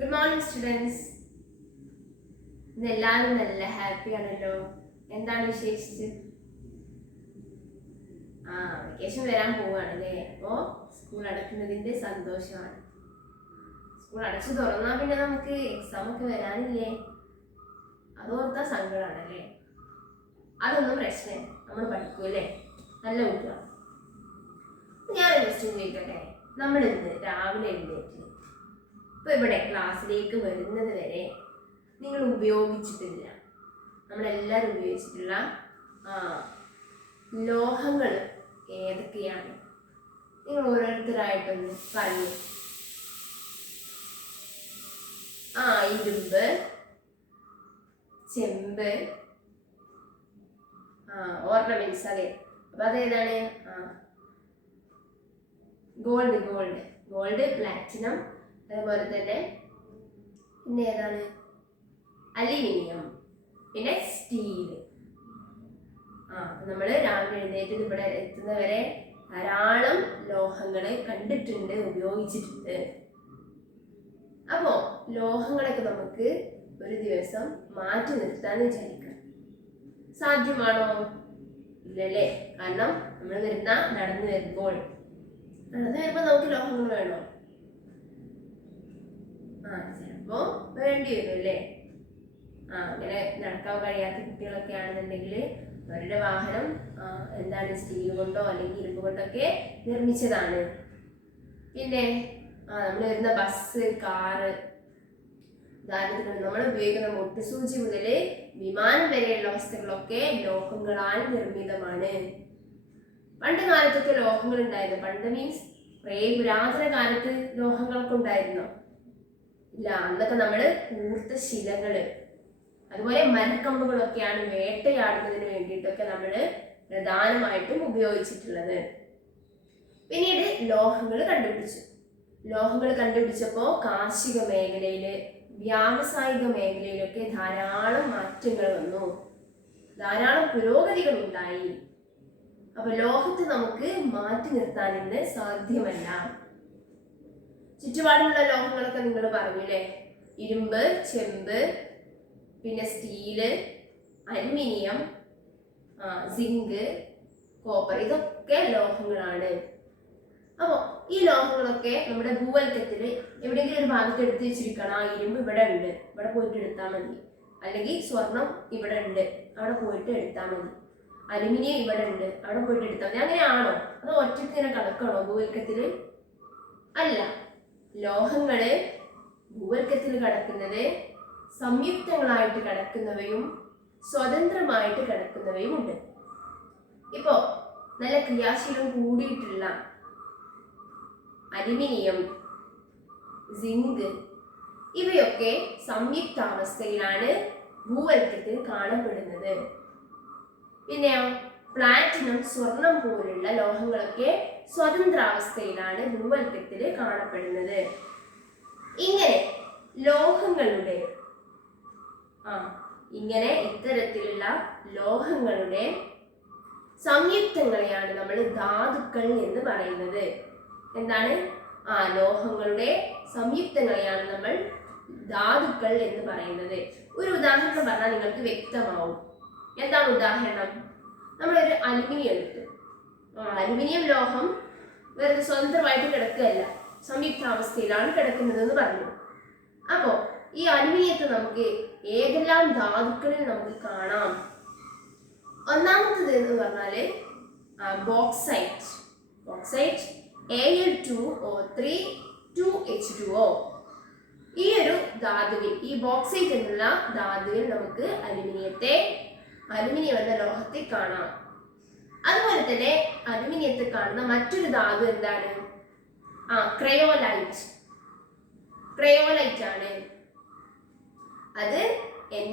Good morning students. ഇന്ന് എല്ലാവരും നല്ല ഹാപ്പി ആണല്ലോ. എന്താണ് വിശേഷിച്ച്? വെക്കേഷൻ വരാൻ പോവുകയാണല്ലേ. അപ്പോൾ സ്കൂൾ അടയ്ക്കുന്നതിൻ്റെ സന്തോഷമാണ്. സ്കൂൾ അടച്ചു തുറന്നാൽ പിന്നെ നമുക്ക് എക്സാം ഒക്കെ വരാനില്ലേ, അതോർത്താ സങ്കടമാണല്ലേ. അതൊന്നും പ്രശ്നം, നമ്മൾ പഠിക്കൂല്ലേ, നല്ല കുട്ടികളാണ്. ഞാനൊരു ക്വസ്റ്റ്യൻ ചോദിക്കട്ടെ. നമ്മൾ ഇന്ന് രാവിലെ എഴുന്നേറ്റ് ഇപ്പൊ ഇവിടെ ക്ലാസ്സിലേക്ക് വരുന്നത് വരെ നിങ്ങൾ ഉപയോഗിച്ചിട്ടില്ല, നമ്മളെല്ലാവരും ഉപയോഗിച്ചിട്ടുള്ള ലോഹങ്ങൾ ഏതൊക്കെയാണ്? നിങ്ങൾ ഓരോരുത്തരായിട്ടൊന്ന് പറഞ്ഞു. ഇരുമ്പ്, ചെമ്പ്, ഓർണമെന്റ്സ്. അതെ, അപ്പൊ അതേതാണ്? ഗോൾഡ്, പ്ലാറ്റിനം, അതുപോലെ തന്നെ പിന്നെ ഏതാണ്? അലുമിനിയം, പിന്നെ സ്റ്റീല്. നമ്മൾ രാവിലെ എഴുന്നേറ്റ് ഇവിടെ എത്തുന്നവരെ ധാരാളം ലോഹങ്ങളെ കണ്ടിട്ടുണ്ട്, ഉപയോഗിച്ചിട്ടുണ്ട്. അപ്പോ ലോഹങ്ങളൊക്കെ നമുക്ക് ഒരു ദിവസം മാറ്റി നിർത്താന്ന് വിചാരിക്കാം. സാധ്യമാണോ? ഇല്ലല്ലേ. കാരണം നമ്മൾ നടന്നു വരുമ്പോൾ നമുക്ക് ലോഹങ്ങൾ വേണോ? ചിലപ്പോ വേണ്ടി വരും അല്ലേ. അങ്ങനെ നടക്കാൻ കഴിയാത്ത കുട്ടികളൊക്കെ ആണെന്നുണ്ടെങ്കിൽ അവരുടെ വാഹനം എന്താണ്, സ്റ്റീൽ കൊണ്ടോ അല്ലെങ്കിൽ ഇരുമ്പ് കൊണ്ടൊക്കെ നിർമ്മിച്ചതാണ്. പിന്നെ നമ്മൾ വരുന്ന ബസ്, കാറ്, ഉദാഹരണത്തിന് നമ്മൾ ഉപയോഗിക്കുന്ന മുട്ടുസൂചി മുതൽ വിമാനം വരെയുള്ള വസ്തുക്കളൊക്കെ ലോഹങ്ങളാൽ നിർമ്മിതമാണ്. പണ്ട് കാലത്തൊക്കെ ലോഹങ്ങൾ ഉണ്ടായിരുന്നു. പണ്ട് മീൻസ് പുരാതന കാലത്ത് ലോഹങ്ങളൊക്കെ ഉണ്ടായിരുന്നോ? ഇല്ല. അന്നൊക്കെ നമ്മള് കൂർത്ത ശിലകള്, അതുപോലെ മരക്കമ്പുകളൊക്കെയാണ് വേട്ടയാടുന്നതിന് വേണ്ടിയിട്ടൊക്കെ നമ്മള് പ്രധാനമായിട്ടും ഉപയോഗിച്ചിട്ടുള്ളത്. പിന്നീട് ലോഹങ്ങൾ കണ്ടുപിടിച്ചപ്പോ കാർഷിക മേഖലയില്, വ്യാവസായിക മേഖലയിലൊക്കെ ധാരാളം മാറ്റങ്ങൾ വന്നു, ധാരാളം പുരോഗതികൾ ഉണ്ടായി. അപ്പൊ ലോഹത്തെ നമുക്ക് മാറ്റി നിർത്താൻ ഇന്ന് സാധ്യമല്ല. ചുറ്റുപാടുമുള്ള ലോഹങ്ങളൊക്കെ നിങ്ങൾ പറഞ്ഞില്ലേ. ഇരുമ്പ്, ചെമ്പ്, പിന്നെ സ്റ്റീല്, അലുമിനിയം, സിങ്ക്, കോപ്പർ, ഇതൊക്കെ ലോഹങ്ങളാണ്. അപ്പോൾ ഈ ലോഹങ്ങളൊക്കെ നമ്മുടെ ഭൂവൽക്കത്തിൽ എവിടെയെങ്കിലും ഒരു ഭാഗത്ത് എടുത്ത് വെച്ചിരിക്കണം. ഇരുമ്പ് ഇവിടെ ഉണ്ട്, ഇവിടെ പോയിട്ട് എടുത്താൽ മതി. അല്ലെങ്കിൽ സ്വർണം ഇവിടെ ഉണ്ട്, അവിടെ പോയിട്ട് എടുത്താൽ മതി. അലുമിനിയം ഇവിടെ ഉണ്ട്, അവിടെ പോയിട്ട് എടുത്താൽ മതി. അങ്ങനെയാണോ? അത് ഒറ്റയ്ക്ക് ഇങ്ങനെ കിടക്കണോ ഭൂവൽക്കത്തിൽ? അല്ല. ലോഹങ്ങള് ഭൂവൽക്കത്തിൽ കിടക്കുന്നത് സംയുക്തങ്ങളായിട്ട് കിടക്കുന്നവയും സ്വതന്ത്രമായിട്ട് കിടക്കുന്നവയും ഉണ്ട്. ഇപ്പോ നല്ല ക്രിയാശീലം കൂടിയിട്ടുള്ള അലുമിനിയം, സിങ്ക്, ഇവയൊക്കെ സംയുക്താവസ്ഥയിലാണ് ഭൂവൽക്കത്തിൽ കാണപ്പെടുന്നത്. പിന്നെ പ്ലാറ്റിനം, സ്വർണം പോലുള്ള ലോഹങ്ങളൊക്കെ സ്വതന്ത്രാവസ്ഥയിലാണ് ഭൂവൽക്കത്തിൽ കാണപ്പെടുന്നത്. ഇങ്ങനെ ലോഹങ്ങളുടെ ഇത്തരത്തിലുള്ള ലോഹങ്ങളുടെ സംയുക്തങ്ങളെയാണ് നമ്മൾ ധാതുക്കൾ എന്ന് പറയുന്നത്. എന്താണ്? ലോഹങ്ങളുടെ സംയുക്തങ്ങളെയാണ് നമ്മൾ ധാതുക്കൾ എന്ന് പറയുന്നത്. ഒരു ഉദാഹരണം പറഞ്ഞാൽ നിങ്ങൾക്ക് വ്യക്തമാവും. എന്താണ് ഉദാഹരണം? നമ്മളൊരു അലുമിനിയം എടുത്തു. അലുമിനിയം ലോഹം വെറുതെ സ്വതന്ത്രമായിട്ട് കിടക്കുകയല്ല, സംയുക്താവസ്ഥയിലാണ് കിടക്കുന്നത് എന്ന് പറഞ്ഞു. അപ്പോ ഈ അലുമിനിയത്തെ നമുക്ക് ഏതെല്ലാം ധാതുക്കളിൽ നമുക്ക് കാണാം? ഒന്നാമത്തത് എന്ന് പറഞ്ഞാല് ബോക്സൈറ്റ്, Al2O3 2H2O. ഈ ഒരു ധാതുവിൽ, ഈ ബോക്സൈറ്റ് എന്നുള്ള ധാതുവിൽ നമുക്ക് അലുമിനിയം എന്ന ലോഹത്തെ കാണാം. അതുപോലെ തന്നെ അലുമിനിയത്തിൽ കാണുന്ന മറ്റൊരു ധാതു എന്താണ്? ക്രയോലൈറ്റ് ആണ്. അത്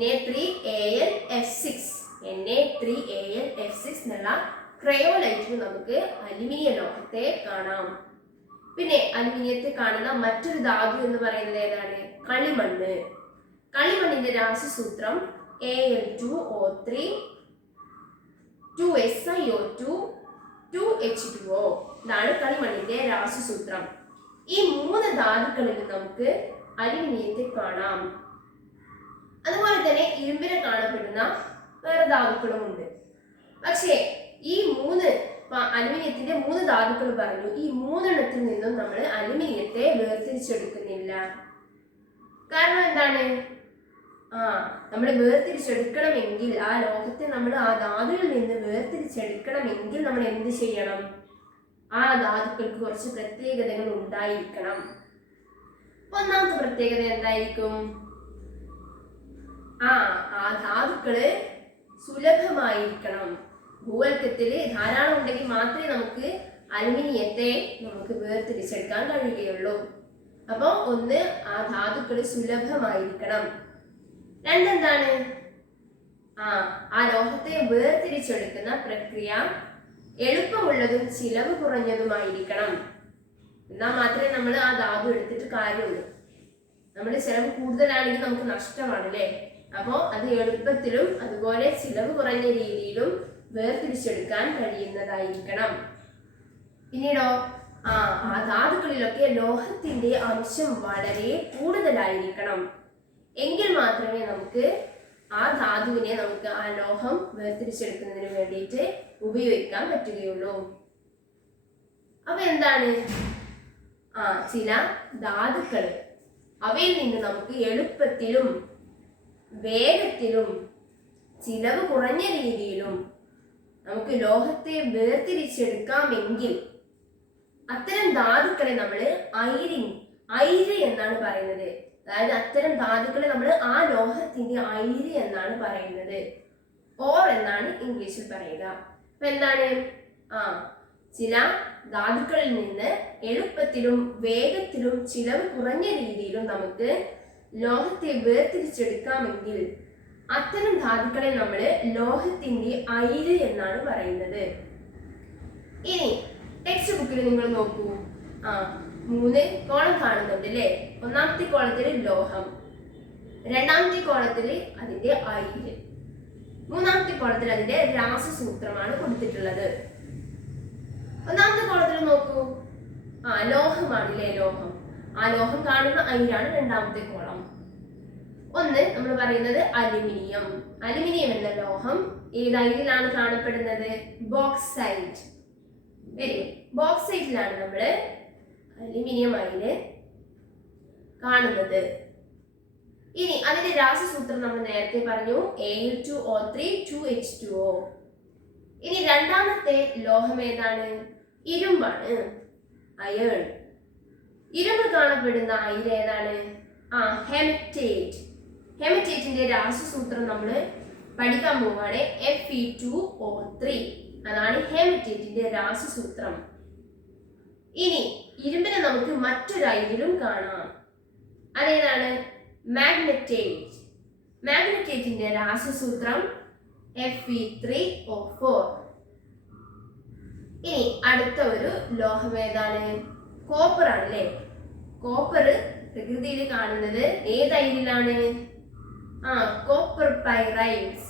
Na3Al_F6 എന്നുള്ള ക്രയോലൈറ്റിൽ നമുക്ക് അലുമിനിയം ലോഹത്തെ കാണാം. പിന്നെ അലുമിനിയത്തിൽ കാണുന്ന മറ്റൊരു ധാതു എന്ന് പറയുന്നത് ഏതാണ്? കളിമണ്ണിന്റെ രാസസൂത്രം Al2O3 2SiO2 2H2O. ഇതാണ് കളിമണ്ണിന്റെ രാസസൂത്രം. ഈ 3 ധാതുക്കളിൽ നമുക്ക് അലുമിനിയത്തെ കാണാം. അതുപോലെ തന്നെ ഇരുമ്പിനെ കാണപ്പെടുന്ന വേറെ ധാതുക്കളും ഉണ്ട്. പക്ഷേ ഈ 3 അലുമിനിയത്തിന്റെ 3 ധാതുക്കൾ പറഞ്ഞു. ഈ 3 എണ്ണത്തിൽ നിന്നും നമ്മൾ അലുമിനിയത്തെ വേർതിരിച്ചെടുക്കുന്നില്ല. കാരണം എന്താണ്? നമ്മൾ വേർതിരിച്ചെടുക്കണമെങ്കിൽ ആ ലോഹത്തെ നമ്മൾ ആ ധാതുവിൽ നിന്ന് വേർതിരിച്ചെടുക്കണമെങ്കിൽ നമ്മൾ എന്ത് ചെയ്യണം? ആ ധാതുക്കൾക്ക് കുറച്ച് പ്രത്യേകതകൾ ഉണ്ടായിരിക്കണം. ഒന്നാമത്തെ പ്രത്യേകത എന്തായിരിക്കും? ആ ധാതുക്കള് സുലഭമായിരിക്കണം. ഭൂവൽക്കത്തില് ധാരാളം ഉണ്ടെങ്കിൽ മാത്രമേ നമുക്ക് അലുമിനിയത്തെ നമുക്ക് വേർതിരിച്ചെടുക്കാൻ കഴിയുകയുള്ളൂ. അപ്പൊ ഒന്ന്, ആ ധാതുക്കള് സുലഭമായിരിക്കണം. രണ്ടെന്താണ്? ആ ലോഹത്തെ വേർതിരിച്ചെടുക്കുന്ന പ്രക്രിയ എളുപ്പമുള്ളതും ചിലവ് കുറഞ്ഞതുമായിരിക്കണം. എന്നാൽ മാത്രമേ നമ്മൾ ആ ധാതു എടുത്തിട്ട് കാര്യമുള്ളൂ. നമ്മുടെ ചിലവ് കൂടുതലാണെങ്കിൽ നമുക്ക് നഷ്ടമാണ് അല്ലേ? അപ്പോൾ അത് എളുപ്പത്തിലും അതുപോലെ ചിലവ് കുറഞ്ഞ രീതിയിലും വേർതിരിച്ചെടുക്കാൻ കഴിയുന്നതായിരിക്കണം. പിന്നീടോ ആ ധാതുക്കളിലൊക്കെ ലോഹത്തിന്റെ അംശം വളരെ കൂടുതലായിരിക്കണം. എങ്കിൽ മാത്രമേ നമുക്ക് ആ ധാതുവിനെ നമുക്ക് ആ ലോഹം വേർതിരിച്ചെടുക്കുന്നതിന് വേണ്ടിയിട്ട് ഉപയോഗിക്കാൻ പറ്റുകയുള്ളൂ. അപ്പൊ എന്താണ്? ചില ധാതുക്കൾ, അവയിൽ നിന്ന് നമുക്ക് എളുപ്പത്തിലും വേഗത്തിലും ചിലവ് കുറഞ്ഞ രീതിയിലും നമുക്ക് ലോഹത്തെ വേർതിരിച്ചെടുക്കാമെങ്കിൽ അത്തരം ധാതുക്കളെ നമ്മൾ അയിര് എന്നാണ് പറയുന്നത്. അതായത് അത്തരം ധാതുക്കളെ നമ്മൾ ആ ലോഹത്തിന്റെ അയിര് എന്നാണ് പറയുന്നത്. ഓർ എന്നാണ് ഇംഗ്ലീഷിൽ പറയുക. അപ്പൊ എന്താണ്? ചില ധാതുക്കളിൽ നിന്ന് എളുപ്പത്തിലും വേഗത്തിലും ചിലവ് കുറഞ്ഞ രീതിയിലും നമുക്ക് ലോഹത്തെ വേർതിരിച്ചെടുക്കാമെങ്കിൽ അത്തരം ധാതുക്കളെ നമ്മൾ ലോഹത്തിന്റെ അയിര് എന്നാണ് പറയുന്നത്. ഇനി ടെക്സ്റ്റ് ബുക്കിൽ നിങ്ങൾ നോക്കൂ. 3 കോളം കാണുന്നുണ്ട് അല്ലേ? ഒന്നാമത്തെ കോളത്തിൽ ലോഹം, രണ്ടാമത്തെ കോളത്തിൽ അതിന്റെ അയിര്, മൂന്നാമത്തെ കോളത്തിൽ അതിന്റെ രാസസൂത്രമാണ് കൊടുത്തിട്ടുള്ളത്. ഒന്നാമത്തെ കോളത്തിൽ നോക്കൂ, ലോഹമാണല്ലേ? ലോഹം. ആ ലോഹം കാണുന്ന അയിരാണ് രണ്ടാമത്തെ കോളം. ഒന്ന് നമ്മൾ പറയുന്നത് അലുമിനിയം. അലുമിനിയം എന്ന ലോഹം ഏത് അയിരിലാണ് കാണപ്പെടുന്നത്? ബോക്സൈറ്റ്. വെരി ബോക്സൈറ്റിലാണ് നമ്മൾ അലുമിനിയം അയിര് കാണുന്നത്. ഇനി അതിന്റെ രാസസൂത്രം നമ്മൾ നേരത്തെ പറഞ്ഞു, Al2O3 2H2O. ഇനി രണ്ടാമത്തെ ലോഹം ഏതാണ്? ഇരുമ്പാണ്, അയേൺ. ഇരുമ്പ് കാണപ്പെടുന്ന അയിര് ഏതാണ്? ഹെമറ്റേറ്റ്. ഹെമറ്റേറ്റിന്റെ രാസസൂത്രം നമ്മൾ പഠിക്കാൻ പോവുകയാണ്. Fe2O3. അതാണ് ഹെമറ്റേറ്റിന്റെ രാസസൂത്രം. ഇനി ഇരുമ്പിനെ നമുക്ക് മറ്റൊരു അയിരിലും കാണാം. അതേതാണ്? മാഗ്നറ്റേറ്റ്. മാഗ്നറ്റേറ്റിന്റെ രാസസൂത്രം Fe3O4. ഇനി അടുത്ത ഒരു ലോഹം ഏതാണ്? കോപ്പർ ആണല്ലേ? കോപ്പർ പ്രകൃതിയിൽ കാണുന്നത് ഏത് അയിരിലാണ്? Copper pyrites.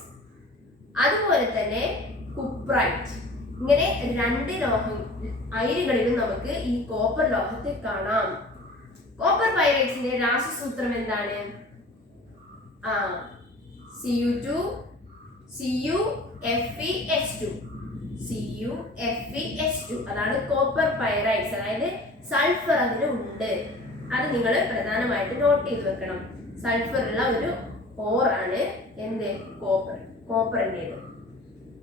അതുപോലെ തന്നെ കുപ്രൈറ്റ്. ഇങ്ങനെ 2 അയിരുകളിലും നമുക്ക് ഈ കോപ്പർ ലോഹത്തെ കാണാം. കോപ്പർ പൈറൈറ്റ്സിന്റെ രാസസൂത്രം എന്താണ്? Cu2 CuFeH2. CuFeH2 അതാണ് കോപ്പർ പൈറൈറ്റ്സ്. അതായത് സൾഫർ അതിൽ ഉണ്ട്. അത് നിങ്ങൾ പ്രധാനമായിട്ട് നോട്ട് ചെയ്ത് വെക്കണം. സൾഫർ ഉള്ള ഒരു ഓറാണ് എന്ത്? കോപ്പറിൻ്റെത്.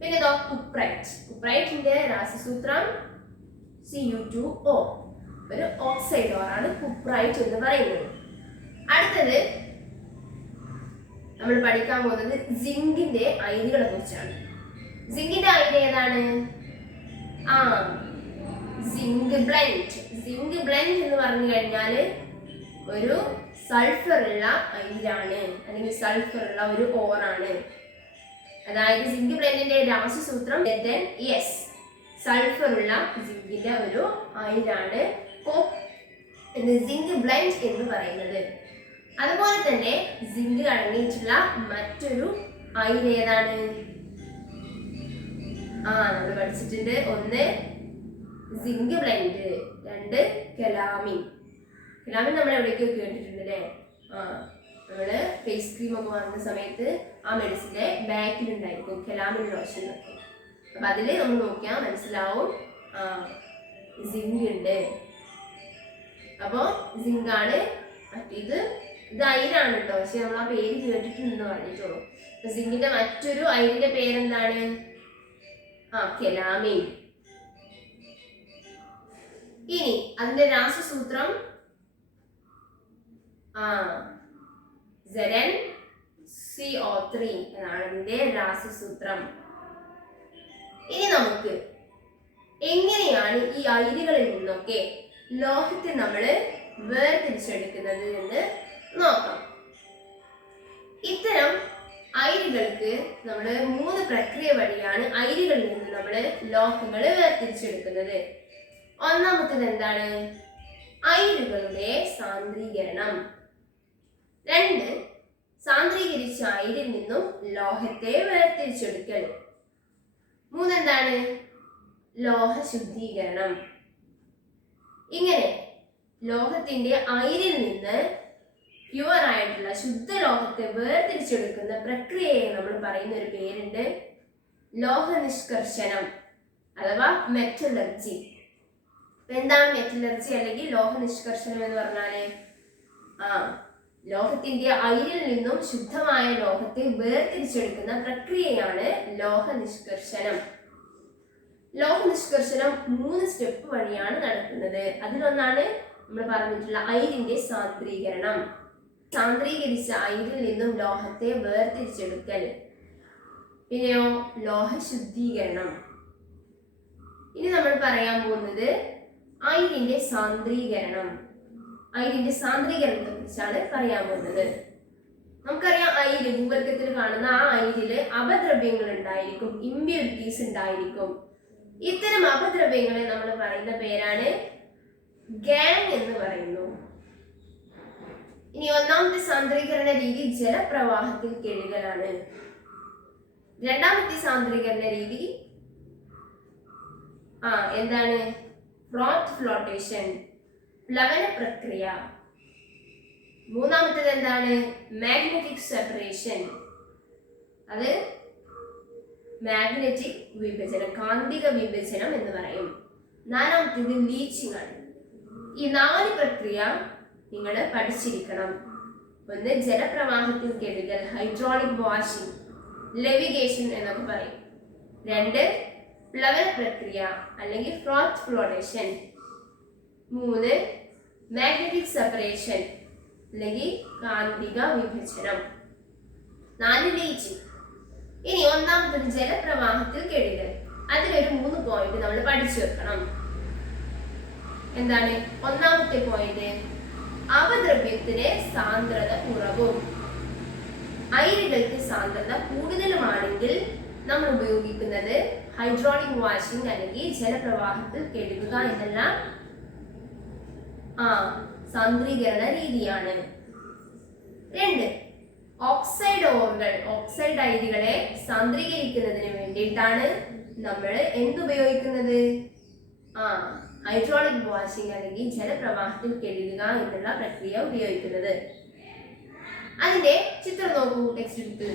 പിന്നെ കുപ്രൈറ്റ്. കുപ്രൈറ്റിന്റെ രാസസൂത്രം Cu2O. ഒരു ഓക്സൈഡ് ഓറാണ് കുപ്രൈറ്റ് എന്ന് പറയുന്നത്. അടുത്തത് നമ്മൾ പഠിക്കാൻ പോകുന്നത് സിങ്കിന്റെ അയിരുകളെ കുറിച്ചാണ്. സിങ്കിന്റെ അയിര് ഏതാണ്? Zinc blend. സിങ്ക് ബ്ലെൻഡ് എന്ന് പറഞ്ഞു കഴിഞ്ഞാൽ ഒരു സൾഫർ ഉള്ള അയിരാണ്, അല്ലെങ്കിൽ സൾഫർ ഉള്ള ഒരു ഓറാണ്. അതായത് സിങ്ക് ബ്ലെൻഡിന്റെ രാസസൂത്രം സൾഫർ ഉള്ള സിങ്കിന്റെ ഒരു അയിരാണ് സിങ്ക് ബ്ലെൻഡ് എന്ന് പറയുന്നത്. അതുപോലെ തന്നെ സിങ്ക് അടങ്ങിയിട്ടുള്ള മറ്റൊരു അയിര് ഏതാണ്? നമ്മൾ പഠിച്ചിട്ടുണ്ട്. 1 സിങ്ക് ബ്ലെൻഡ്, 2 കെലാമിൻ. കെലാമിൻ നമ്മൾ എവിടേക്കോ കേട്ടിട്ടുണ്ട് അല്ലേ? നമ്മള് ഫേസ് ക്രീം ഒക്കെ വാങ്ങുന്ന സമയത്ത് ആ മെഡിസിന്റെ ബാക്കിലുണ്ടായിരിക്കും കെലാമിൻ ലോഷൻ ഒക്കെ. അപ്പൊ അതില് നമ്മൾ നോക്കിയാൽ മനസ്സിലാവും സിങ്ക് ഉണ്ട്. അപ്പൊ സിങ്കാണ്. മറ്റേത് അയിരാണ് കേട്ടോ, പക്ഷെ നമ്മൾ ആ പേര് കേട്ടിട്ടുണ്ടെന്ന് പറഞ്ഞിട്ടുള്ളൂ. സിങ്കിന്റെ മറ്റൊരു അയിരിന്റെ പേരെന്താണ്? കെലാമിൻ. ഇനി അതിന്റെ രാസസൂത്രം ZnCO3 എന്നാണ് അതിന്റെ രാസസൂത്രം. ഇനി നമുക്ക് എങ്ങനെയാണ് ഈ അയിരുകളിൽ നിന്നൊക്കെ ലോഹത്തെ നമ്മൾ വേർതിരിച്ചെടുക്കുന്നത് എന്ന് നോക്കാം. ഇത്തരം അയിരുകൾക്ക് നമ്മൾ 3 പ്രക്രിയ വഴിയാണ് അയിരുകളിൽ നിന്ന് നമ്മൾ ലോഹങ്ങൾ വേർതിരിച്ചെടുക്കുന്നത്. ഒന്നാമത്തേത് എന്താണ്? അയിരുകളുടെ സാന്ദ്രീകരണം. 2, സാന്ദ്രീകരിച്ച അയിരിൽ നിന്നും ലോഹത്തെ വേർതിരിച്ചെടുക്കൽ. 3 എന്താണ്? ലോഹ ശുദ്ധീകരണം. ഇങ്ങനെ ലോഹത്തിന്റെ അയിരിൽ നിന്ന് പ്യുവർ ആയിട്ടുള്ള ശുദ്ധലോഹത്തെ വേർതിരിച്ചെടുക്കുന്ന പ്രക്രിയയെ നമ്മൾ പറയുന്ന ഒരു പേരുണ്ട് ലോഹ നിഷ്കർഷണം അഥവാ മെറ്റലർജി. എന്താണ് മെറ്റലർജി അല്ലെങ്കിൽ ലോഹ നിഷ്കർഷണം എന്ന് പറഞ്ഞാല്? ലോഹത്തിന്റെ അയിരിൽ നിന്നും ശുദ്ധമായ ലോഹത്തെ വേർതിരിച്ചെടുക്കുന്ന പ്രക്രിയയാണ് ലോഹ നിഷ്കർഷണം. ലോഹ നിഷ്കർഷണം 3 സ്റ്റെപ്പ് വഴിയാണ് നടക്കുന്നത്. അതിലൊന്നാണ് നമ്മൾ പറഞ്ഞിട്ടുള്ള അയിരിന്റെ സാന്ദ്രീകരണം. സാന്ദ്രീകരിച്ച അയിരിൽ നിന്നും ലോഹത്തെ വേർതിരിച്ചെടുക്കൽ. പിന്നെയോ ലോഹ ശുദ്ധീകരണം. ഇനി നമ്മൾ പറയാൻ പോകുന്നത് അയിരിന്റെ സാന്ദ്രീകരണം. അയിരിന്റെ സാന്ദ്രീകരണത്തെ കുറിച്ചാണ് പറയാൻ പോകുന്നത്. നമുക്കറിയാം, അയിര് ഭൂഗർഭത്തിൽ കാണുന്ന ആ അയിരില് അപദ്രവ്യങ്ങൾ ഉണ്ടായിരിക്കും, ഇമ്പ്യൂരിറ്റീസ് ഉണ്ടായിരിക്കും. ഇത്തരം അപദ്രവ്യങ്ങളെ നമ്മൾ പറയുന്ന പേരാണ് ഗാങ് എന്ന് പറയുന്നു. ഇനി ഒന്നാമത്തെ സാന്ദ്രീകരണ രീതി ജലപ്രവാഹത്തിൽ കഴുകലാണ്. രണ്ടാമത്തെ സാന്ദ്രീകരണ രീതി എന്താണ്? ഫ്രോത്ത് ഫ്ലോട്ടേഷൻ, പ്ലവന പ്രക്രിയ. മൂന്നാമത്തേത് എന്താണ്? മാഗ്നറ്റിക് സെപ്പറേഷൻ, അത് മാഗ്നറ്റിക് വിഭജനം, കാന്തിക വിഭജനം എന്ന് പറയും. നാലാമത്തേത് ലീച്ചിങ് ആണ്. ഈ 4 പ്രക്രിയ നിങ്ങൾ പഠിച്ചിരിക്കണം. ഒന്ന് ജലപ്രവാഹത്തിൽ കഴുകൽ, ഹൈഡ്രോളിക് വാഷിംഗ്, ലെവിഗേഷൻ എന്നൊക്കെ പറയും. 2 പ്ലവന പ്രക്രിയ അല്ലെങ്കിൽ ഫ്രോത്ത് ഫ്ലോട്ടേഷൻ. 3 മാഗ്നറ്റിക് സെപ്പറേഷൻ അല്ലെങ്കിൽ കാന്തിക വിഭജനം. 4 ലീച്ചിങ്. ഇനി ഒന്നാമത്തത് ജലപ്രവാഹത്തിൽ കഴുകൽ. അതിലൊരു 3 പോയിന്റ് നമ്മൾ പഠിച്ചു വെക്കണം. എന്താണ് ഒന്നാമത്തെ പോയിന്റ്? അപദ്രവ്യത്തിന് സാന്ദ്രത കുറവും. അയിരുകൾക്ക് സാന്ദ്രത കൂടുതലുമാണെങ്കിൽ നമ്മൾ ഉപയോഗിക്കുന്നത് ഹൈഡ്രോളിക് വാഷിംഗ് അല്ലെങ്കിൽ ജലപ്രവാഹത്തിൽ കഴുകുക എന്നുള്ള സാന്ദ്രീകരണ രീതിയാണ്. 2 ഓക്സൈഡ് ഓറുകൾ, ഓക്സൈഡ് അയിരുകളെ സാന്ദ്രീകരിക്കുന്നതിന് വേണ്ടിയിട്ടാണ് നമ്മൾ എന്തുപയോഗിക്കുന്നത്? ഹൈഡ്രോളിക് വാഷിംഗ് അല്ലെങ്കിൽ ജലപ്രവാഹത്തിൽ കഴുകുക എന്നുള്ള പ്രക്രിയ ഉപയോഗിക്കുന്നത്. അതിന്റെ ചിത്രം നോക്കൂ ടെക്സ്റ്റ് ബുക്കിൽ.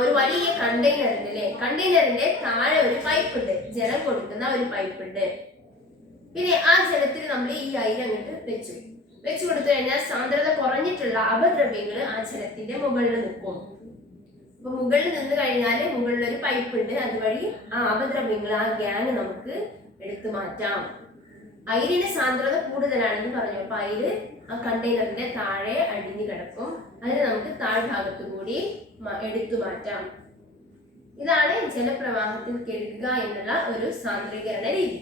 ഒരു വലിയ കണ്ടെയ്നർ ഉണ്ട് അല്ലെ? കണ്ടെയ്നറിന്റെ താഴെ ഒരു പൈപ്പ് ഉണ്ട്, ജലം കൊടുക്കുന്ന ഒരു പൈപ്പ് ഉണ്ട്. പിന്നെ ആ ജലത്തിൽ നമ്മൾ ഈ അയിര് അങ്ങോട്ട് വെച്ചു കൊടുത്തു കഴിഞ്ഞാൽ സാന്ദ്രത കുറഞ്ഞിട്ടുള്ള അപദ്രവ്യങ്ങൾ ആ ജലത്തിന്റെ മുകളിൽ നിൽക്കും. അപ്പൊ മുകളിൽ നിന്ന് കഴിഞ്ഞാൽ മുകളിൽ ഒരു പൈപ്പ് ഉണ്ട്, അതുവഴി ആ അപദ്രവ്യങ്ങൾ, ആ ഗ്യാങ് നമുക്ക് എടുത്തു മാറ്റാം. അയിരിന് സാന്ദ്രത കൂടുതലാണെന്ന് പറഞ്ഞു. അപ്പൊ അയിര് ആ കണ്ടെയ്നറിന്റെ താഴെ അടിഞ്ഞു കിടക്കും, അതിന് നമുക്ക് താഴ്ഭാഗത്തു കൂടി എടുത്തു മാറ്റാം. ഇതാണ് ജലപ്രവാഹത്തിൽ കഴുകുക എന്നുള്ള ഒരു സാന്ദ്രീകരണ രീതി.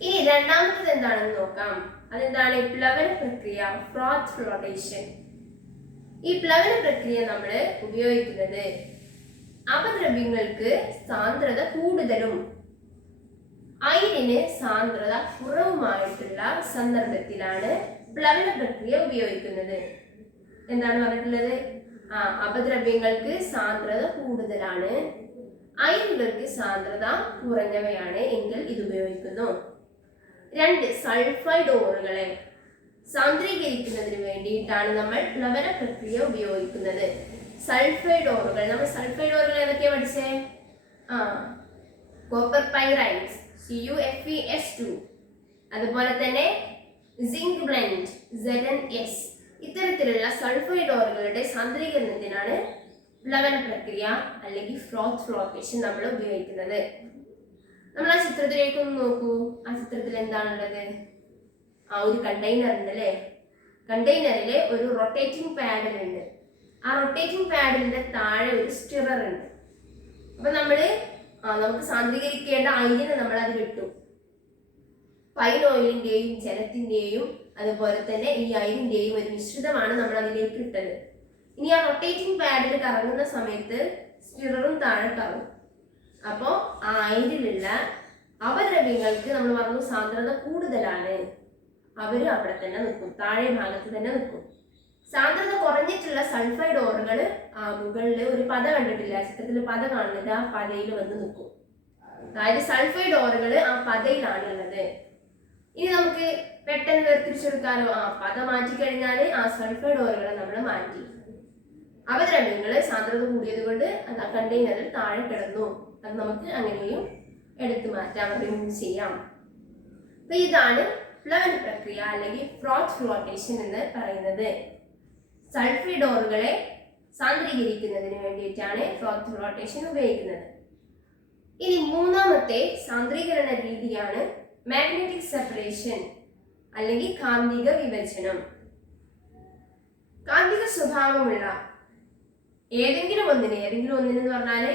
ഇനി രണ്ടാമത്തത് എന്താണെന്ന് നോക്കാം. അതെന്താണ്? പ്ലവന പ്രക്രിയ, ഫ്രോത്ത് ഫ്ലോട്ടേഷൻ. ഈ പ്ലവന പ്രക്രിയ നമ്മൾ ഉപയോഗിക്കുന്നത് അപദ്രവ്യങ്ങൾക്ക് സാന്ദ്രത കൂടുതലും അയിരിന് സാന്ദ്രത കുറവുമായിട്ടുള്ള സന്ദർഭത്തിലാണ് പ്ലവന പ്രക്രിയ ഉപയോഗിക്കുന്നത്. എന്താണ് പറഞ്ഞിട്ടുള്ളത്? അപദ്രവ്യങ്ങൾക്ക് സാന്ദ്രത കൂടുതലാണ്, അയിരുകൾക്ക് സാന്ദ്രത കുറഞ്ഞവയാണ് എങ്കിൽ ഇത് ഉപയോഗിക്കുന്നു. 2 സൾഫൈഡ് ഓറുകളെ സാന്ദ്രീകരിക്കുന്നതിന് വേണ്ടിയിട്ടാണ് നമ്മൾ പ്ലവന പ്രക്രിയ ഉപയോഗിക്കുന്നത്. സൾഫൈഡ് ഓറുകൾ, നമ്മൾ സൾഫൈഡ് ഓറുകൾ ഏതൊക്കെയാ പഠിച്ചേ? കോപ്പർ പൈറൈഡ്സ് CuFeS2, അതുപോലെ തന്നെ സിങ്ക് ബ്ലെൻഡ് ZnS. ഇത്തരത്തിലുള്ള സൾഫൈഡ് ഓറുകളുടെ സാന്ദ്രീകരണത്തിനാണ് പ്ലവന പ്രക്രിയ അല്ലെങ്കിൽ ഫ്രോത്ത് ഫ്ലോട്ടേഷൻ നമ്മൾ ഉപയോഗിക്കുന്നത്. നമ്മൾ ആ ചിത്രത്തിലേക്ക് ഒന്ന് നോക്കൂ. ആ ചിത്രത്തിൽ എന്താണുള്ളത്? ഒരു കണ്ടെയ്നർ ഉണ്ട് അല്ലേ? കണ്ടെയ്നറിൽ ഒരു റൊട്ടേറ്റിംഗ് പാഡൽ ഉണ്ട്. ആ റൊട്ടേറ്റിംഗ് പാഡലിന്റെ താഴെ ഒരു സ്റ്റിറർ ഉണ്ട്. അപ്പൊ നമുക്ക് സാന്ദ്രീകരിക്കേണ്ട അയിരിനെ നമ്മൾ അതിൽ ഇട്ടു. പൈൻ ഓയിലിന്റെയും ജലത്തിന്റെയും അതുപോലെ തന്നെ ഈ അയിരിന്റെയും ഒരു മിശ്രിതമാണ് നമ്മൾ അതിലേക്ക് ഇട്ടത്. ഇനി ആ റൊട്ടേറ്റിംഗ് പാഡിൽ കറങ്ങുന്ന സമയത്ത് സ്റ്റിററും താഴെ കറങ്ങും. അപ്പോ ആ അയിരിലുള്ള അവദ്രവ്യങ്ങൾക്ക് നമ്മൾ പറഞ്ഞു സാന്ദ്രത കൂടുതലാണ്, അവര് അവിടെ തന്നെ നിൽക്കും, താഴെ ഭാഗത്ത് തന്നെ നിൽക്കും. സാന്ദ്രത കുറഞ്ഞിട്ടുള്ള സൾഫൈഡ് ഓറുകൾ മുകളിൽ ഒരു പത കണ്ടിട്ടില്ല, ചിത്രത്തിൽ പത കാണുന്നത്, ആ പതയിൽ വന്ന് നിൽക്കും. അതായത് സൾഫൈഡ് ഓറുകൾ ആ പതയിലാണ് ഉള്ളത്. ഇനി നമുക്ക് പെട്ടെന്ന് വേർതിരിച്ചെടുക്കാനോ? പത മാറ്റി കഴിഞ്ഞാൽ ആ സൾഫൈഡ് ഓറുകളെ നമ്മൾ മാറ്റി. അവദ്രവ്യങ്ങൾ സാന്ദ്രത കൂടിയത് കൊണ്ട് അത് ആ കണ്ടെയ്നറിൽ താഴെ കിടന്നു. അത് നമുക്ക് അങ്ങനെയും എടുത്തു മാറ്റാം, റിമൂവ് ചെയ്യാം. അപ്പൊ ഇതാണ് പ്ലവന പ്രക്രിയ അല്ലെങ്കിൽ ഫ്രോത്ത് ഫ്ലോട്ടേഷൻ എന്ന് പറയുന്നത്. സൾഫൈഡ് ഓറുകളെ സാന്ദ്രീകരിക്കുന്നതിന് വേണ്ടിയിട്ടാണ് ഫ്രോത്ത് ഫ്ലോട്ടേഷൻ ഉപയോഗിക്കുന്നത്. ഇനി മൂന്നാമത്തെ സാന്ദ്രീകരണ രീതിയാണ് മാഗ്നറ്റിക് സെപ്പറേഷൻ അല്ലെങ്കിൽ കാന്തിക വിഭജനം. കാന്തിക സ്വഭാവമുള്ള ഏതെങ്കിലും ഒന്നിന് എന്ന് പറഞ്ഞാല്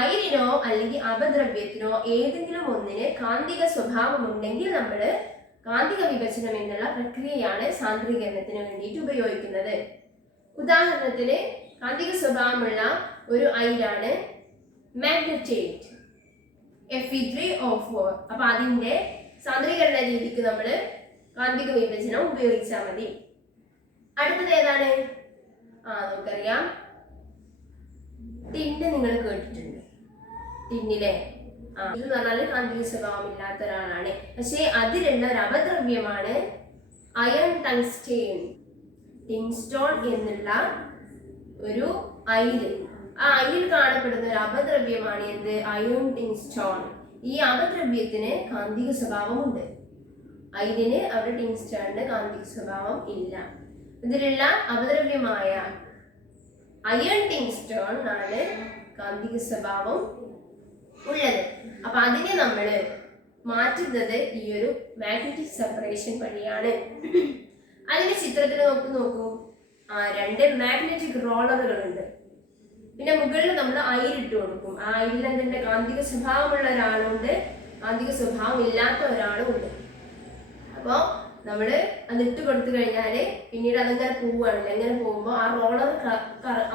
അയിരിനോ അല്ലെങ്കിൽ അപദ്രവ്യത്തിനോ ഏതെങ്കിലും ഒന്നിന് കാന്തിക സ്വഭാവം ഉണ്ടെങ്കിൽ നമ്മൾ കാന്തിക വിഭജനം എന്നുള്ള പ്രക്രിയയാണ് സാന്ദ്രീകരണത്തിന് വേണ്ടിയിട്ട് ഉപയോഗിക്കുന്നത്. ഉദാഹരണത്തിന് കാന്തിക സ്വഭാവമുള്ള ഒരു അയിരാണ് മാഗ്നറ്റൈറ്റ് Fe3O4. അപ്പൊ അതിന്റെ സാന്ദ്രീകരണ രീതിക്ക് നമ്മൾ കാന്തിക വിഭജനം ഉപയോഗിച്ചാൽ മതി. അടുത്തത് ഏതാണ്? നമുക്കറിയാം, ടിന്ന് നിങ്ങൾ കേട്ടിട്ടുണ്ട്. ടിന്നിലെ ഇത് എന്ന് പറഞ്ഞാൽ കാന്തിക സ്വഭാവം ഇല്ലാത്ത ഒരാളാണ്. പക്ഷെ അതിലുള്ള ഒരു അപദ്രവ്യമാണ് അയൺ ടങ്സ്റ്റൈൻ, ടിൻസ്റ്റോൺ എന്നുള്ള ഒരു അയിര്. ആ അയിൽ കാണപ്പെടുന്ന ഒരു അപദ്രവ്യമാണ് എന്ത്? അയൺ ടിൻസ്റ്റോൺ. ഈ അപദ്രവ്യത്തിന് കാന്തിക സ്വഭാവമുണ്ട്. അയിരിന് അവിടെ ടിൻസ്റ്റോണിന് കാന്തിക സ്വഭാവം ഇല്ല. ഇതിലുള്ള അപദ്രവ്യമായ അയൺ ടിൻസ്റ്റോൺ ആണ് കാന്തിക സ്വഭാവം ഉള്ളത്. അപ്പൊ അതിനെ നമ്മൾ മാറ്റുന്നത് ഈ ഒരു മാഗ്നറ്റിക് സെപ്പറേഷൻ വഴിയാണ്. അതിന്റെ ചിത്രത്തിൽ നോക്കൂ. രണ്ട് മാഗ്നറ്റിക് റോളറുകളുണ്ട്. പിന്നെ മുകളിൽ നമ്മൾ അയിരിട്ട് കൊടുക്കും. ആ അയിരിൽ എന്തിന്റെ കാന്തിക സ്വഭാവമുള്ള ഒരാളുണ്ട്, കാന്തിക സ്വഭാവം ഇല്ലാത്ത ഒരാളും ഉണ്ട്. അപ്പോ നമ്മള് അത് ഇട്ട് കൊടുത്തു കഴിഞ്ഞാല് പിന്നീട് അതിങ്ങനെ പോവുകയാണല്ലോ. ഇങ്ങനെ പോകുമ്പോൾ ആ റോളർ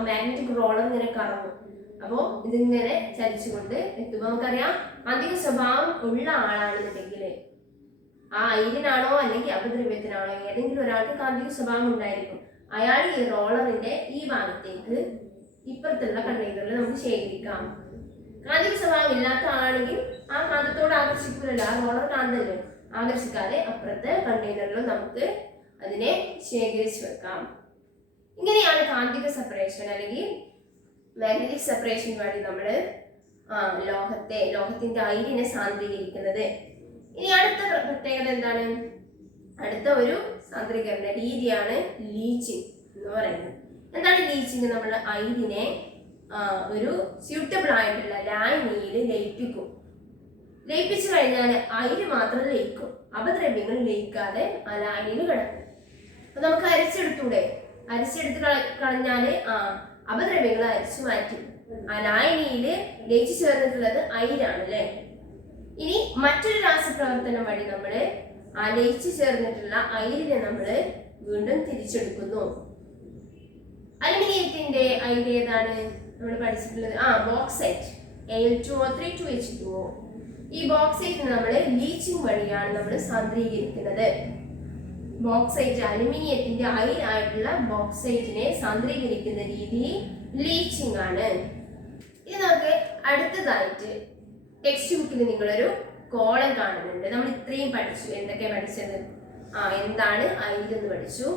മാഗ്നറ്റിക് റോളർ ഇങ്ങനെ കറങ്ങും. അപ്പോ ഇതിങ്ങനെ ചലിച്ചുകൊണ്ട് എത്തുമ്പോൾ നമുക്കറിയാം കാന്തിക സ്വഭാവം ഉള്ള ആളാണെന്നുണ്ടെങ്കിൽ ആ അയിരിനാണോ അല്ലെങ്കിൽ അപദ്രവ്യത്തിനാണോ ഏതെങ്കിലും ഒരാൾക്ക് കാന്തിക സ്വഭാവം ഉണ്ടായിരിക്കും. അയാൾ ഈ റോളറിന്റെ ഈ ഭാഗത്തേക്ക് ഇപ്പുറത്തുള്ള കണ്ടെയ്നറിൽ നമുക്ക് ശേഖരിക്കാം. കാന്തിക സ്വഭാവം ഇല്ലാത്ത ആളാണെങ്കിൽ ആ കാന്തത്തോട് ആകർഷിക്കില്ലല്ലോ, ആ റോളർ കാന്തല്ലോ, ആകർഷിക്കാതെ അപ്പുറത്തെ കണ്ടെയ്നറിൽ നമുക്ക് അതിനെ ശേഖരിച്ചു വെക്കാം. ഇങ്ങനെയാണ് കാന്തിക സെപ്പറേഷൻ അല്ലെങ്കിൽ മാഗ്നറ്റിക് സെപ്പറേഷൻ വഴി നമ്മൾ ലോഹത്തിന്റെ അയിരിനെ സാന്ദ്രീകരിക്കുന്നത്. ഇനി അടുത്ത പ്രത്യേകത എന്താണ്? അടുത്ത ഒരു സാന്ദ്രീകരണ രീതിയാണ് ലീച്ചിങ് എന്ന് പറയുന്നത്. എന്താണ് ലീച്ചിങ്? നമ്മൾ അയിരിനെ ഒരു സ്യൂട്ടബിൾ ആയിട്ടുള്ള ലായനിയിൽ ലയിപ്പിക്കും. ലയിപ്പിച്ചു കഴിഞ്ഞാൽ അയിര് മാത്രം ലയിക്കും, അപദ്രവ്യങ്ങൾ ലയിക്കാതെ ആ ലായനിയിൽ കിടക്കും. അപ്പൊ നമുക്ക് അരിച്ചെടുത്തൂടെ? അരിച്ചെടുത്ത് കളഞ്ഞാല് അപദ്രവ്യങ്ങൾ അരിച്ചു മാറ്റി. ആ ലായനിയിൽ ലയിച്ചു ചേർന്നിട്ടുള്ളത് അയിരാണ് അല്ലെ. ഇനി മറ്റൊരു രാസപ്രവർത്തനം വഴി നമ്മള് ആ ലയിച്ചു ചേർന്നിട്ടുള്ള അയിരിനെ നമ്മള് വീണ്ടും തിരിച്ചെടുക്കുന്നു. അലുമിനിയത്തിന്റെ അയിര് ഏതാണ് നമ്മൾ പഠിച്ചിട്ടുള്ളത്? ബോക്സൈറ്റ് Al2O3 ഈ ബോക്സൈറ്റിനെ നമ്മൾ ലീച്ചിങ് വഴിയാണ് നമ്മൾ സാന്ദ്രീകരിക്കുന്നത്. ബോക്സൈറ്റ് അലുമിനിയത്തിന്റെ അയിരായിട്ടുള്ള ബോക്സൈറ്റിനെ സാന്ദ്രീകരിക്കുന്ന രീതി ലീച്ചിങ് ആണ്. ഇനി നമുക്ക് അടുത്തതായിട്ട് ടെക്സ്റ്റ് ബുക്കിൽ നിങ്ങളൊരു കോളം കാണുന്നുണ്ട്. നമ്മൾ ഇത്രയും പഠിച്ചു. എന്തൊക്കെ പഠിച്ചത്? എന്താണ് അയിരെന്ന് പഠിച്ചു.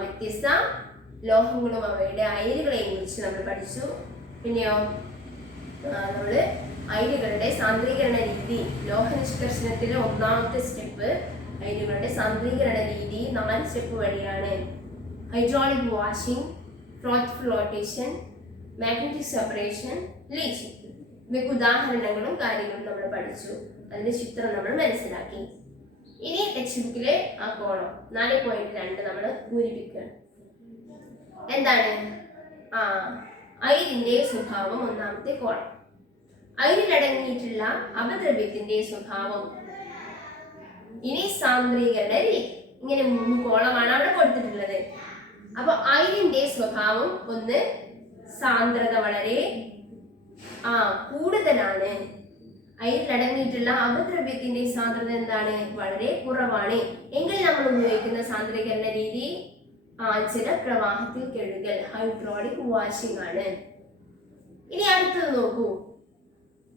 വ്യത്യസ്ത ലോഹങ്ങളും അവയുടെ അയിരുകളെയും കുറിച്ച് നമ്മൾ പഠിച്ചു. പിന്നെയോ നമ്മള് അയിരുകളുടെ സാന്ദ്രീകരണ രീതി, ലോഹ നിഷ്കർഷണത്തിലെ ഒന്നാമത്തെ സ്റ്റെപ്പ് അയിരുകളുടെ സാന്ദ്രീകരണ രീതി 4 സ്റ്റെപ്പ് വഴിയാണ്. Hydraulic washing, ഫ്രോത്ത് flotation, magnetic separation, leaching. ഇവയ്ക്ക് ഉദാഹരണങ്ങളും കാര്യങ്ങളും നമ്മൾ പഠിച്ചു. അതിന്റെ ചിത്രം നമ്മൾ മനസ്സിലാക്കി. ഇനി ടെക്സ്റ്റ് ബുക്കിലെ ആ കോളം 4.2 നമ്മൾ പൂരിപ്പിക്കുകയാണ്. എന്താണ്? അയിരിന്റെ സ്വഭാവം ഒന്നാമത്തെ കോളം. അയിരിലടങ്ങിയിട്ടുള്ള അപദ്രവ്യത്തിന്റെ സ്വഭാവം. ഇനി സാന്ദ്രീകരണ രീതി. ഇങ്ങനെ 3 കോളമാണ് അവിടെ കൊടുത്തിട്ടുള്ളത്. അപ്പൊ അയിരിന്റെ സ്വഭാവം ഒന്ന്, സാന്ദ്രത വളരെ കൂടുതലാണ്. അയിരിലടങ്ങിയിട്ടുള്ള അപദ്രവ്യത്തിന്റെ സാന്ദ്രത എന്താണ്? വളരെ കുറവാണ്. എങ്കിൽ നമ്മൾ ഉപയോഗിക്കുന്ന സാന്ദ്രീകരണ രീതി ജലപ്രവാഹത്തിൽ കഴുകൽ, ഹൈഡ്രോളിക് വാഷിംഗ് ആണ്. ഇനി അടുത്തത് നോക്കൂ.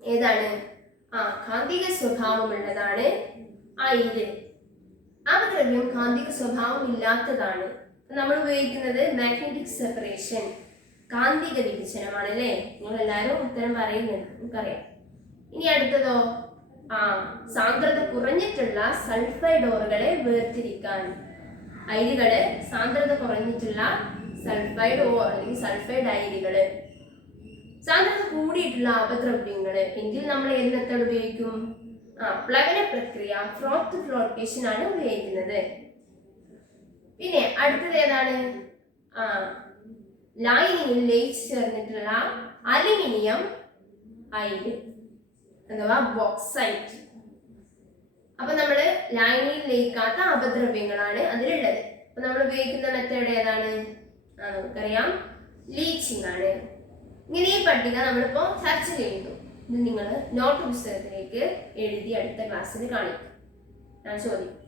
ഏതാണ്? കാന്തിക സ്വഭാവമുള്ളതാണ് അയിര്. അപദ്രവ്യം കാന്തിക സ്വഭാവം ഇല്ലാത്തതാണ്. നമ്മൾ ഉപയോഗിക്കുന്നത് മാഗ്നറ്റിക് സെപ്പറേഷൻ, കാന്തിക വിഭജനമാണ് അല്ലേ? നിങ്ങൾ എല്ലാവരും ഉത്തരം പറയുന്നുണ്ട്, നമുക്കറിയാം. ഇനി അടുത്തതോ? സാന്ദ്രത കുറഞ്ഞിട്ടുള്ള സൾഫൈഡ് ഓറുകളെ വേർതിരിക്കാൻ. അയിരുകള് സാന്ദ്രത കുറഞ്ഞിട്ടുള്ള സൾഫൈഡ് ഓർ അല്ലെങ്കിൽ സൾഫൈഡ് അയിരുകള്. സാന്ദ്രത കൂടിയിട്ടുള്ള അപദ്രവ്യങ്ങള് എങ്കിൽ നമ്മൾ ഏത് മെത്തേഡ് ഉപയോഗിക്കും? പ്ലവന പ്രക്രിയ, ഫ്രോത്ത് ഫ്ലോട്ടേഷൻ ആണ് ഉപയോഗിക്കുന്നത്. പിന്നെ അടുത്തത് ഏതാണ്? ലൈനിങ്ങിൽ ലയിച്ച് ചേർന്നിട്ടുള്ള അലുമിനിയം അയിര് അഥവാ ബോക്സൈറ്റ്. അപ്പൊ നമ്മള് ലൈനിൽ ലയിക്കാത്ത അപദ്രവ്യങ്ങളാണ് അതിലുള്ളത്. അപ്പൊ നമ്മൾ ഉപയോഗിക്കുന്ന മെത്തേഡ് ഏതാണ്? നമുക്കറിയാം, ലീച്ചിങ് ആണ്. ഇങ്ങനെ ഈ പട്ടിക നമ്മളിപ്പോ ചർച്ച ചെയ്യുന്നു. ഇത് നിങ്ങൾ നോട്ട് പുസ്തകത്തിലേക്ക് എഴുതി അടുത്ത ക്ലാസ്സിൽ കാണിക്കും. ഞാൻ ചോദിക്കും.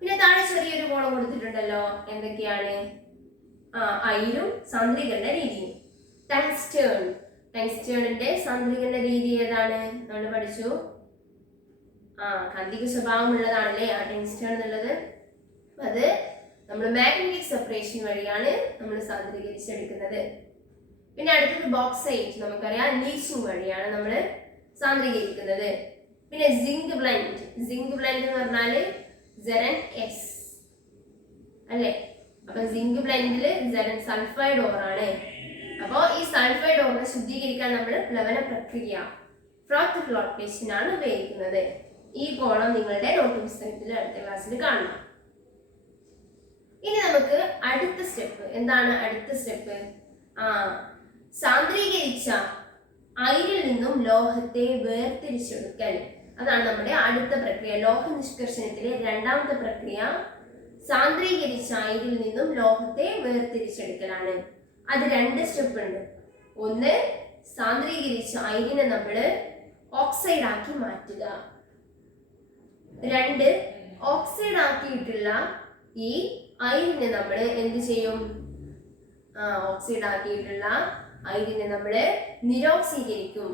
പിന്നെ താഴെ ചെറിയൊരു കോളം കൊടുത്തിട്ടുണ്ടല്ലോ. എന്തൊക്കെയാണ്? അയിരും സാന്ദ്രീകരണ രീതിയും. ടങ്സ്റ്റേൺ, ടങ്സ്റ്റേണിന്റെ സാന്ദ്രീകരണ രീതി ഏതാണ്? നമ്മൾ പഠിച്ചു. കാന്തിക സ്വഭാവമുള്ളതാണല്ലേ ടങ്സ്റ്റേൺ എന്നുള്ളത്. അത് നമ്മൾ മാഗ്നറ്റിക് സെപ്പറേഷൻ വഴിയാണ് നമ്മൾ സാന്ദ്രീകരിച്ചെടുക്കുന്നത്. പിന്നെ അടുത്തത് ബോക്സൈറ്റ്, നമുക്കറിയാം ലീച്ചിങ് വഴിയാണ് നമ്മൾ സാന്ദ്രീകരിക്കുന്നത്. പിന്നെ സിങ്ക് ബ്ലെൻഡ്, സിങ്ക് ബ്ലെൻഡ് എന്ന് പറഞ്ഞാല് ZnS അല്ലേ? അപ്പൊ സിങ്ക് ബ്ലെൻഡില് സൾഫൈഡ് ഓറാണ്. അപ്പോ ഈ സൾഫൈഡ് ഓറിനെ ശുദ്ധീകരിക്കാൻ നമ്മൾ പ്ലവന പ്രക്രിയ, ഫ്രോത്ത് ഫ്ലോട്ടേഷൻ ആണ് ഉപയോഗിക്കുന്നത്. ഈ കോളം നിങ്ങളുടെ നോട്ട് പുസ്തകത്തിൽ അടുത്ത ക്ലാസ്സിൽ കാണണം. ഇനി നമുക്ക് അടുത്ത സ്റ്റെപ്പ്. എന്താണ് അടുത്ത സ്റ്റെപ്പ്? സാന്ദ്രീകരിച്ച അയിരിൽ നിന്നും ലോഹത്തെ വേർതിരിച്ചെടുക്കൽ. അതാണ് നമ്മുടെ അടുത്ത പ്രക്രിയ. ലോഹ നിഷ്കർഷണത്തിലെ രണ്ടാമത്തെ പ്രക്രിയ സാന്ദ്രീകരിച്ച അയിരിൽ നിന്നും ലോഹത്തെ വേർതിരിച്ചെടുക്കലാണ്. അത് 2 സ്റ്റെപ്പ് ഉണ്ട്. ഒന്ന്, സാന്ദ്രീകരിച്ച അയിരിനെ നമ്മൾ ഓക്സൈഡ് ആക്കി മാറ്റുക. 2, ഓക്സൈഡ് ആക്കിയിട്ടുള്ള ഈ അയിരിനെ നമ്മൾ എന്ത് ചെയ്യും? ഓക്സൈഡ് ആക്കിയിട്ടുള്ള അയിരിനെ നമ്മൾ നിരോക്സീകരിക്കും.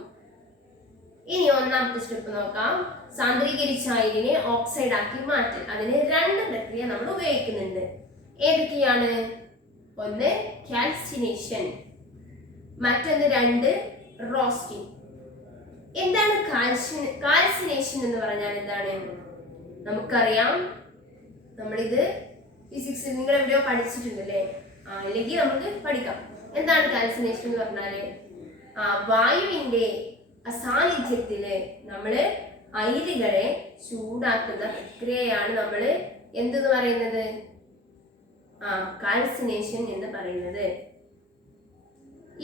ഇനി ഒന്നാമത്തെ സ്റ്റെപ്പ് നോക്കാം. സാന്ദ്രീകരിച്ച അയിരിനെ ഓക്സൈഡ് ആക്കി മാറ്റൽ. അതിന് 2 പ്രക്രിയ നമ്മൾ ഉപയോഗിക്കുന്നുണ്ട്. ഏതൊക്കെയാണ്? ഒന്ന് കാൽസിനേഷൻ, മറ്റൊന്ന് 2 റോസ്റ്റിംഗ്. എന്താണ് കാൽസിനേഷൻ എന്ന് പറഞ്ഞാൽ എന്താണ്? നമുക്കറിയാം, നമ്മളിത് ഫിസിക്സിൽ നിങ്ങൾ എവിടെയോ പഠിച്ചിട്ടുണ്ടല്ലേ? അല്ലെങ്കിൽ നമുക്ക് പഠിക്കാം. എന്താണ് കാൽസിനേഷൻ എന്ന് പറഞ്ഞാല്? വായുവിന്റെ അസാന്നിധ്യത്തില് നമ്മള് അയിരുകളെ ചൂടാക്കുന്ന പ്രക്രിയയാണ് നമ്മൾ എന്തെന്ന് പറയുന്നത്? കാൽസിനേഷൻ എന്ന് പറയുന്നത്.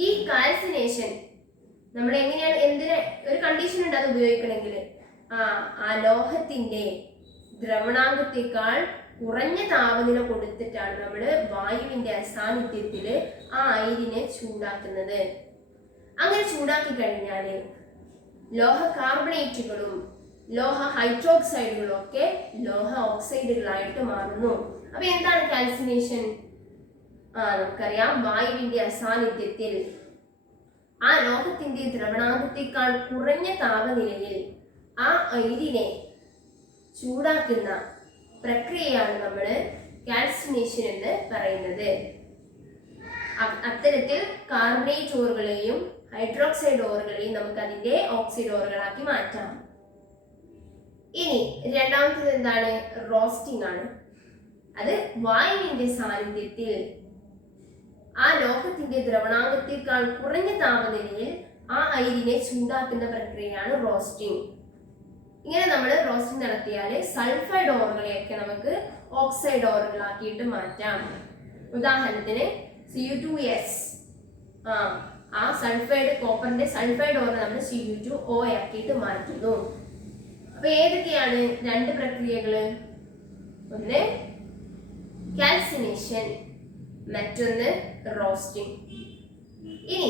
ഈ കാൽസിനേഷൻ നമ്മൾ എങ്ങനെയാണ്, എന്തിന് ഒരു കണ്ടീഷൻ ഉണ്ട് അത് ഉപയോഗിക്കണമെങ്കിൽ? ആ ലോഹത്തിന്റെ ദ്രവണാങ്കത്തേക്കാൾ കുറഞ്ഞ താപനില കൊടുത്തിട്ടാണ് നമ്മൾ വായുവിന്റെ അസാന്നിധ്യത്തില് ആ അയിരിനെ ചൂടാക്കുന്നത്. അങ്ങനെ ചൂടാക്കി കഴിഞ്ഞാല് ലോഹ കാർബണേറ്റുകളും ലോഹ ഹൈഡ്രോക്സൈഡുകളും ഒക്കെ ലോഹ ഓക്സൈഡുകളായിട്ട് മാറുന്നു. അപ്പൊ എന്താണ് കാൽസിനേഷൻ? നമുക്കറിയാം, വായുവിന്റെ അസാന്നിധ്യത്തിൽ ആ ലോഹത്തിന്റെ ദ്രവണാങ്കത്തേക്കാൾ കുറഞ്ഞ താപനിലയിൽ ആ അയിരിനെ ചൂടാക്കുന്ന പ്രക്രിയയാണ് നമ്മൾ കാൽസിനേഷൻ എന്ന് പറയുന്നത്. അത്തരത്തിൽ കാർബണേറ്റ് ഓറുകളെയും ഹൈഡ്രോക്സൈഡ് ഓറുകളെയും നമുക്ക് അതിന്റെ ഓക്സൈഡ് ഓറുകളാക്കി മാറ്റാം. ഇനി രണ്ടാമത്തേത് എന്താണ്? റോസ്റ്റിംഗ് ആണ്. അത് വായുവിന്റെ സാന്നിധ്യത്തിൽ ആ ലോഹത്തിന്റെ ദ്രവണാങ്കത്തേക്കാൾ കുറഞ്ഞ താപനിലയിൽ ആ അയിരിനെ ചൂടാക്കുന്ന പ്രക്രിയയാണ് റോസ്റ്റിംഗ്. ഇങ്ങനെ നമ്മൾ റോസ്റ്റിംഗ് നടത്തിയാൽ സൾഫൈഡ് ഓറുകളെയൊക്കെ നമുക്ക് ഓക്സൈഡ് ഓറുകളാക്കിയിട്ട് മാറ്റാം. ഉദാഹരണത്തിന് Cu2S, ആ സൾഫൈഡ് കോപ്പറിന്റെ സൾഫൈഡ് ഓർ നമ്മൾ Cu2O ആക്കിയിട്ട് മാറ്റുന്നു. അപ്പൊ ഏതൊക്കെയാണ് രണ്ട് പ്രക്രിയകള്? ഒന്ന് കാൽസിനേഷൻ, മറ്റൊന്ന് റോസ്റ്റിംഗ്. ഇനി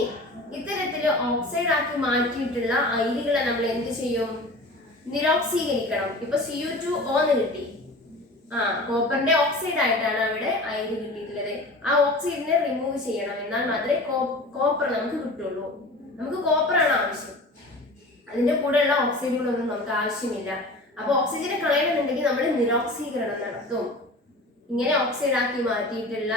ഇത്തരത്തില് ഓക്സൈഡ് ആക്കി മാറ്റിയിട്ടുള്ള അയിരുകളെ നമ്മൾ എന്ത് ചെയ്യും? നിരോക്സീകരിക്കണം. ഇപ്പൊ Cu2O കിട്ടി, കോപ്പറിന്റെ ഓക്സൈഡ് ആയിട്ടാണ് അവിടെ അയിര് കിട്ടിയിട്ടുള്ളത്. ആ ഓക്സൈഡിനെ റിമൂവ് ചെയ്യണം, എന്നാൽ മാത്രമേ കോപ്പർ നമുക്ക് കിട്ടുള്ളൂ. നമുക്ക് കോപ്പറാണ് ആവശ്യം, അതിന്റെ കൂടെയുള്ള ഓക്സൈഡുകളൊന്നും നമുക്ക് ആവശ്യമില്ല. അപ്പൊ ഓക്സിജനെ കളയണമെന്നുണ്ടെങ്കിൽ നമ്മൾ നിരോക്സീകരണം നടത്തും. ഇങ്ങനെ ഓക്സൈഡ് ആക്കി മാറ്റിയിട്ടുള്ള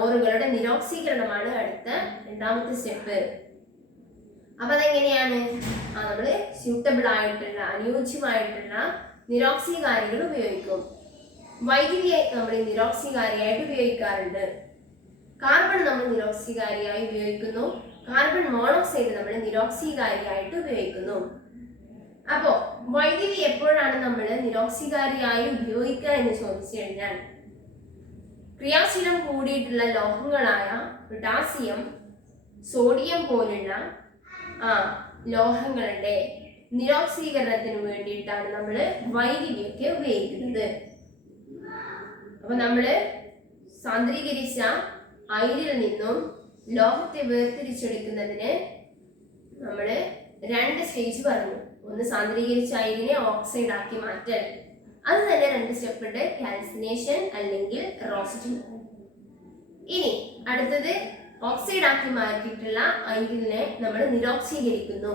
ഓറുകളുടെ നിരോക്സീകരണമാണ് അടുത്ത രണ്ടാമത്തെ സ്റ്റെപ്പ്. അപ്പൊ അതെങ്ങനെയാണ്? നമ്മള് സ്യൂട്ടബിൾ ആയിട്ടുള്ള അനുയോജ്യമായിട്ടുള്ള നിരോക്സീകാരികൾ ഉപയോഗിക്കും. വൈദ്യുതിയെ നമ്മൾ നിരോക്സീകാരിയായിട്ട് ഉപയോഗിക്കാറുണ്ട്. കാർബൺ നമ്മൾ നിരോക്സീകാരിയായി ഉപയോഗിക്കുന്നു. കാർബൺ മോണോക്സൈഡ് നമ്മൾ നിരോക്സീകാരിയായിട്ട് ഉപയോഗിക്കുന്നു. അപ്പോ വൈദ്യുതി എപ്പോഴാണ് നമ്മൾ നിരോക്സീകാരിയായി ഉപയോഗിക്കുക എന്ന് ചോദിച്ചു കഴിഞ്ഞാൽ, ക്രിയാശീലം കൂടിയിട്ടുള്ള ലോഹങ്ങളായ പൊട്ടാസ്യം, സോഡിയം പോലുള്ള ലോഹങ്ങളുടെ നിരോക്സീകരണത്തിന് വേണ്ടിയിട്ടാണ് നമ്മൾ വൈദ്യുതിയൊക്കെ ഉപയോഗിക്കുന്നത്. അപ്പൊ നമ്മള് സാന്ദ്രീകരിച്ച അയിരിൽ നിന്നും ലോഹത്തെ വേർതിരിച്ചെടുക്കുന്നതിന് നമ്മള് രണ്ട് സ്റ്റേജ് പറഞ്ഞു. ഒന്ന് സാന്ദ്രീകരിച്ച അയിരിനെ ഓക്സൈഡ് ആക്കി മാറ്റൽ, അത് തന്നെ രണ്ട് സ്റ്റെപ്പ് ഉണ്ട്, കാൽസിനേഷൻ അല്ലെങ്കിൽ റോസ്റ്റിംഗ്. ഇനി അടുത്തത് ഓക്സൈഡ് ആക്കി മാറ്റിയിട്ടുള്ള അയിരിനെ നമ്മൾ നിരോക്സീകരിക്കുന്നു.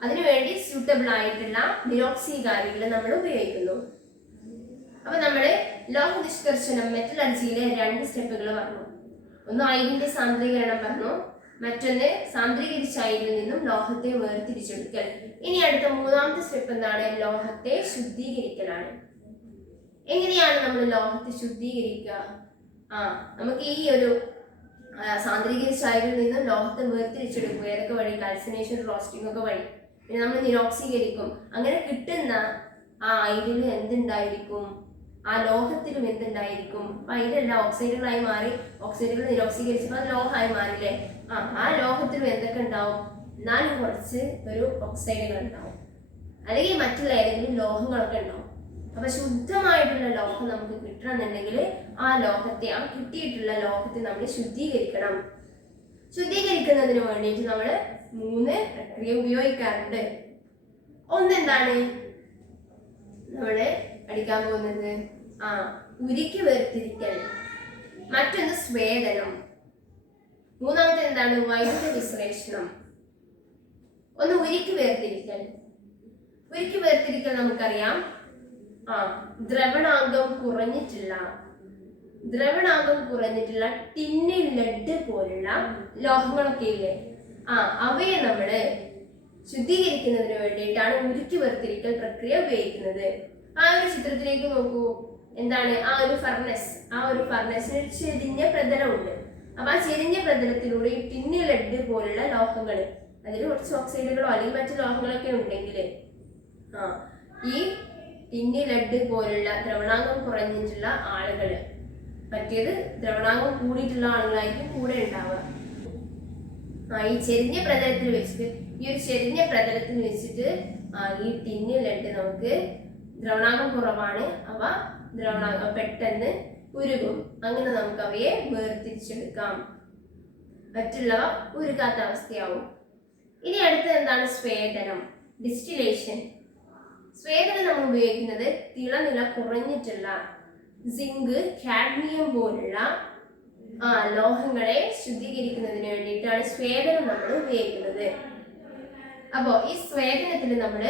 അതിനുവേണ്ടി സ്യൂട്ടബിൾ ആയിട്ടുള്ള നിരോക്സീകാരികൾ നമ്മൾ ഉപയോഗിക്കുന്നു. അപ്പൊ നമ്മള് ലോഹ നിഷ്കർഷണം മെറ്റലർജിയിലെ രണ്ട് സ്റ്റെപ്പുകൾ പറഞ്ഞു. ഒന്ന് അയിരിന്റെ സാന്ദ്രീകരണം പറഞ്ഞു, മറ്റൊന്ന് സാന്ദ്രീകരിച്ച അയിരിൽ നിന്നും ലോഹത്തെ വേർതിരിച്ചെടുക്കൽ. ഇനി അടുത്ത മൂന്നാമത്തെ സ്റ്റെപ്പ് എന്താണ്? ലോഹത്തെ ശുദ്ധീകരിക്കലാണ്. എങ്ങനെയാണ് നമ്മൾ ലോഹത്തെ ശുദ്ധീകരിക്കുക? നമുക്ക് ഈ ഒരു സാന്ദ്രീകരിച്ച അയിരിൽ നിന്നും ലോഹത്തെ വേർതിരിച്ചെടുക്കും. ഏതൊക്കെ വഴി? കാൽസിനേഷൻ, റോസ്റ്റിംഗ് ഒക്കെ വഴി. പിന്നെ നമ്മൾ നിരോക്സീകരിക്കും. അങ്ങനെ കിട്ടുന്ന ആ അയിരിൽ എന്തുണ്ടായിരിക്കും? ആ ലോഹത്തിലും എന്തുണ്ടായിരിക്കും? അപ്പൊ അയിരല്ല ഓക്സൈഡുകളായി മാറി, ഓക്സൈഡുകൾ നിരോക്സീകരിച്ചപ്പോൾ അത് ലോഹമായി മാറില്ലേ? ആ ലോഹത്തിലും എന്തൊക്കെ ഉണ്ടാവും? എന്നാലും കുറച്ച് ഒരു ഓക്സൈഡുകൾ ഉണ്ടാവും, അല്ലെങ്കിൽ മറ്റുള്ള ഏതെങ്കിലും ലോഹങ്ങളൊക്കെ ഉണ്ടാവും. അപ്പൊ ശുദ്ധമായിട്ടുള്ള ലോഹം നമുക്ക് കിട്ടണമെന്നുണ്ടെങ്കിൽ ആ ലോഹത്തെ, ആ കിട്ടിയിട്ടുള്ള ലോഹത്തെ നമ്മൾ ശുദ്ധീകരിക്കണം. ശുദ്ധീകരിക്കുന്നതിന് വേണ്ടിയിട്ട് നമ്മൾ 3 പ്രക്രിയ ഉപയോഗിക്കാറുണ്ട്. ഒന്നെന്താണ് നമ്മള് പഠിക്കാൻ പോകുന്നത്? ഉരുക്കി വേർതിരിക്കൽ. മറ്റൊന്ന് സ്വേദനം. മൂന്നാമത്തെ എന്താണ്? വൈദ്യുത വിശ്ലേഷണം. ഒന്ന് ഉരുക്കി വേർതിരിക്കൽ. ഉരുക്കി വേർതിരിക്കൽ നമുക്കറിയാം, ദ്രവണാങ്കം കുറഞ്ഞിട്ടുള്ള ടിന്ന്, ലെഡ് പോലുള്ള ലോഹങ്ങളൊക്കെ ഇല്ലേ, അവയെ നമ്മള് ശുദ്ധീകരിക്കുന്നതിന് വേണ്ടിയിട്ടാണ് ഉരുക്കി വേർതിരിക്കൽ പ്രക്രിയ ഉപയോഗിക്കുന്നത്. ആ ഒരു ചിത്രത്തിലേക്ക് നോക്കൂ. എന്താണ് ആ ഒരു ഫർണസിന് ചെരിഞ്ഞ പ്രതലമുണ്ട്. അപ്പൊ ആ ചെരിഞ്ഞ പ്രതലത്തിലൂടെ ഈ ടിന്ന്, ലെഡ് പോലുള്ള ലോഹങ്ങൾ, അതിൽ കുറച്ച് ഓക്സൈഡുകളോ അല്ലെങ്കിൽ മറ്റു ലോഹങ്ങളൊക്കെ ഉണ്ടെങ്കിൽ ഈ ടിന്ന്, ലെഡ് പോലുള്ള ദ്രവണാങ്കം കുറഞ്ഞിട്ടുള്ള ആളുകള്, മറ്റേത് ദ്രവണാങ്കം കൂടിയിട്ടുള്ള ആളുകളായിരിക്കും കൂടെ ഉണ്ടാവുക. ഈ ചെരിഞ്ഞ പ്രതലത്തിൽ വെച്ചിട്ട് ഈ ടിന്ന്, ലെഡ് നമുക്ക് ദ്രവണാങ്കം കുറവാണ്, അവ ദ്രവണാങ്കം പെട്ടെന്ന് ഉരുകും. അങ്ങനെ നമുക്ക് അവയെ വേർതിരിച്ചെടുക്കാം, മറ്റുള്ളവ ഉരുകാത്ത അവസ്ഥയാവും. ഇനി അടുത്തത് എന്താണ്? സ്വേദനം, ഡിസ്റ്റിലേഷൻ. സ്വേദനം നമ്മൾ ഉപയോഗിക്കുന്നത് തിളനില കുറഞ്ഞിട്ടുള്ള സിങ്ക്, കാഡ്മിയം പോലുള്ള ലോഹങ്ങളെ ശുദ്ധീകരിക്കുന്നതിന് വേണ്ടിയിട്ടാണ് സ്വേദനം നമ്മൾ ഉപയോഗിക്കുന്നത്. അപ്പോ ഈ സ്വേദനത്തിൽ നമ്മൾ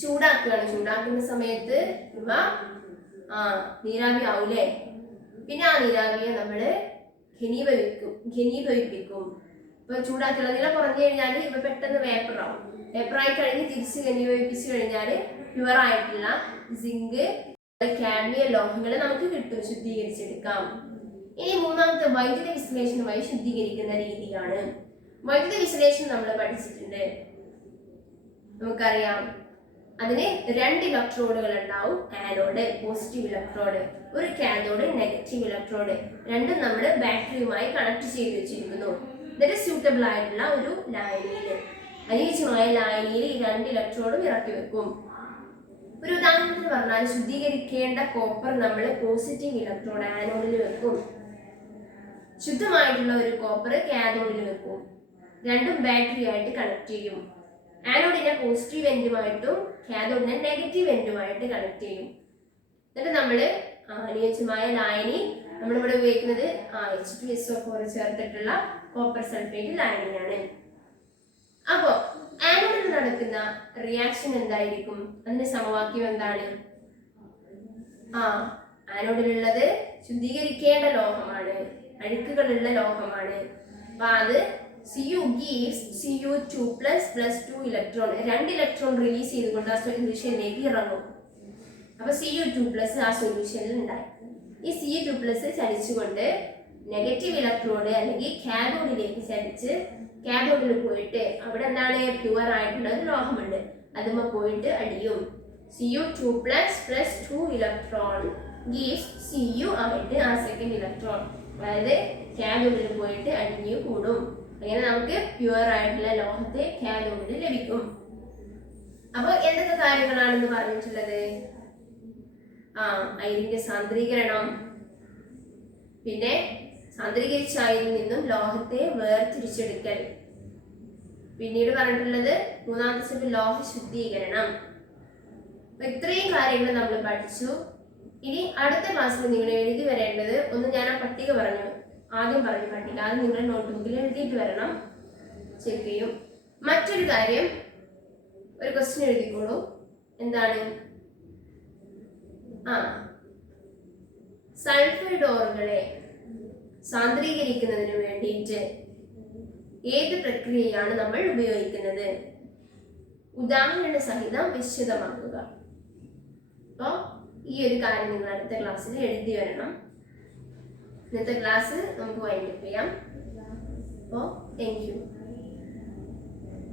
ചൂടാക്കുകയാണ്. ചൂടാക്കുന്ന സമയത്ത് ഇവ നീരാവി ആവൂലേ. പിന്നെ ആ നീരാവിയെ നമ്മൾ ഘനീഭവിപ്പിക്കും. ഇപ്പൊ ചൂടാക്കിയുള്ള നില കുറഞ്ഞു കഴിഞ്ഞാൽ ഇവ പെട്ടെന്ന് വേപ്പറാവും. വേപ്പറായി കഴിഞ്ഞ് തിരിച്ച് ഘനീഭവിപ്പിച്ചു കഴിഞ്ഞാൽ പ്യുവർ ആയിട്ടുള്ള സിങ്ക് കാഡ്മിയം ലോഹങ്ങൾ നമുക്ക് കിട്ടും, ശുദ്ധീകരിച്ചെടുക്കാം. ഇനി മൂന്നാമത്തെ വൈദ്യുത വിശ്ലേഷണമായി ശുദ്ധീകരിക്കുന്ന രീതിയാണ്. വൈദ്യുത വിശ്ലേഷണം നമ്മൾ പഠിച്ചിട്ടുണ്ട്, നമുക്കറിയാം. അതിന് 2 ഇലക്ട്രോഡുകൾ ഉണ്ടാവും. ആനോഡ് പോസിറ്റീവ് ഇലക്ട്രോഡ്, ഒരു കാഥോഡ് നെഗറ്റീവ് ഇലക്ട്രോഡ്. രണ്ടും നമ്മൾ ബാറ്ററിയുമായി കണക്ട് ചെയ്ത് വെച്ചിരിക്കുന്നു. എന്നിട്ട് സ്യൂട്ടബിൾ ആയിട്ടുള്ള ഒരു ലായനിയിൽ, അനുയോജ്യമായ ലായനിയിൽ ഈ 2 ഇലക്ട്രോഡും ഇറക്കി വെക്കും. ഒരു ഉദാഹരണത്തിന് പറഞ്ഞാൽ ശുദ്ധീകരിക്കേണ്ട കോപ്പർ നമ്മൾ പോസിറ്റീവ് ഇലക്ട്രോഡ് ആനോഡിൽ വെക്കും. ശുദ്ധമായിട്ടുള്ള ഒരു കോപ്പർ കാഥോഡിൽ വെക്കും. രണ്ടും ബാറ്ററി ആയിട്ട് കണക്ട് ചെയ്യും. ആനോഡിനെ പോസിറ്റീവ് എൻഡുമായിട്ടും കാഥോഡിനെ നെഗറ്റീവ് എൻഡുമായിട്ട് കണക്ട് ചെയ്യും. എന്നിട്ട് നമ്മൾ അനുയോജ്യമായ ലായനി നമ്മളിവിടെ ഉപയോഗിക്കുന്നത് H2SO4 ചേർത്തിട്ടുള്ള കോപ്പർ സൾഫേറ്റ് ലായനിയാണ്. അപ്പോ ആനോഡിൽ നടക്കുന്ന റിയാക്ഷൻ എന്തായിരിക്കും? അതിന്റെ സമവാക്യം എന്താണ്? ആനോഡിലുള്ളത് ശുദ്ധീകരിക്കേണ്ട ലോഹമാണ്, അഴുക്കുകളുള്ള ലോഹമാണ്. അപ്പൊ അത് Cu gives Cu2 plus 2 electron, 2 electron release ചെയ്തുകൊണ്ട് ആ സൊല്യൂഷനിലേക്ക് ഇറങ്ങും. അപ്പൊ Cu2 ആ സൊല്യൂഷനിൽ ഉണ്ടായി. ഈ Cu2 ചലിച്ചുകൊണ്ട് നെഗറ്റീവ് ഇലക്ട്രോഡ് അല്ലെങ്കിൽ കാഥോഡിലേക്ക് ചലിച്ച് കാഥോഡിൽ പോയിട്ട് അവിടെ എന്താണ് പ്യുവർ ആയിട്ടുള്ള ഒരു ലോഹമുണ്ട്, അതുമ്മ പോയിട്ട് അടിയും. Cu2 plus 2 electron gives Cu ആയിട്ട് ആ സെക്കൻഡ് ഇലക്ട്രോൺ, അതായത് കാഥോഡിൽ പോയിട്ട് അടിഞ്ഞു കൂടും. അങ്ങനെ നമുക്ക് പ്യുവർ ആയിട്ടുള്ള ലോഹത്തെ കാഥോഡിൽ ലഭിക്കും. അപ്പൊ എന്തൊക്കെ കാര്യങ്ങളാണെന്ന് പറഞ്ഞിട്ടുള്ളത്? അയിരിന്റെ സാന്ദ്രീകരണം, പിന്നെ സാന്ദ്രീകരിച്ച അയിരിൽ നിന്നും ലോഹത്തെ വേർതിരിച്ചെടുക്കൽ, പിന്നീട് പറഞ്ഞിട്ടുള്ളത് മൂന്നാമത്തെ സ്റ്റെപ്പ് ലോഹ ശുദ്ധീകരണം. അപ്പൊ ഇത്രയും കാര്യങ്ങൾ നമ്മൾ പഠിച്ചു. ഇനി അടുത്ത ക്ലാസ്സിൽ നിങ്ങൾ എഴുതി വരേണ്ടത് ഒന്ന്, ഞാൻ ആ പട്ടിക പറഞ്ഞു, ആദ്യം പറഞ്ഞു പട്ടിക, അത് നിങ്ങൾ നോട്ട്ബുക്കിൽ എഴുതിയിട്ട് വരണം, ചെക്ക് ചെയ്യും. മറ്റൊരു കാര്യം, ഒരു ക്വസ്റ്റ്യൻ എഴുതിക്കോളൂ. എന്താണ്? സൾഫൈഡ് ഓറുകളെ സാന്ദ്രീകരിക്കുന്നതിന് വേണ്ടിയിട്ട് ഏത് പ്രക്രിയയാണ് നമ്മൾ ഉപയോഗിക്കുന്നത്? ഉദാഹരണ സഹിതം വിശദമാക്കുക. അപ്പോൾ ഈ ഒരു കാര്യം നിങ്ങൾ അടുത്ത ക്ലാസ്സിൽ എഴുതി വരണം. ഇന്നത്തെ ക്ലാസ് നമുക്ക് വൈൻഡപ്പ് ചെയ്യാം. അപ്പോൾ താങ്ക് യു.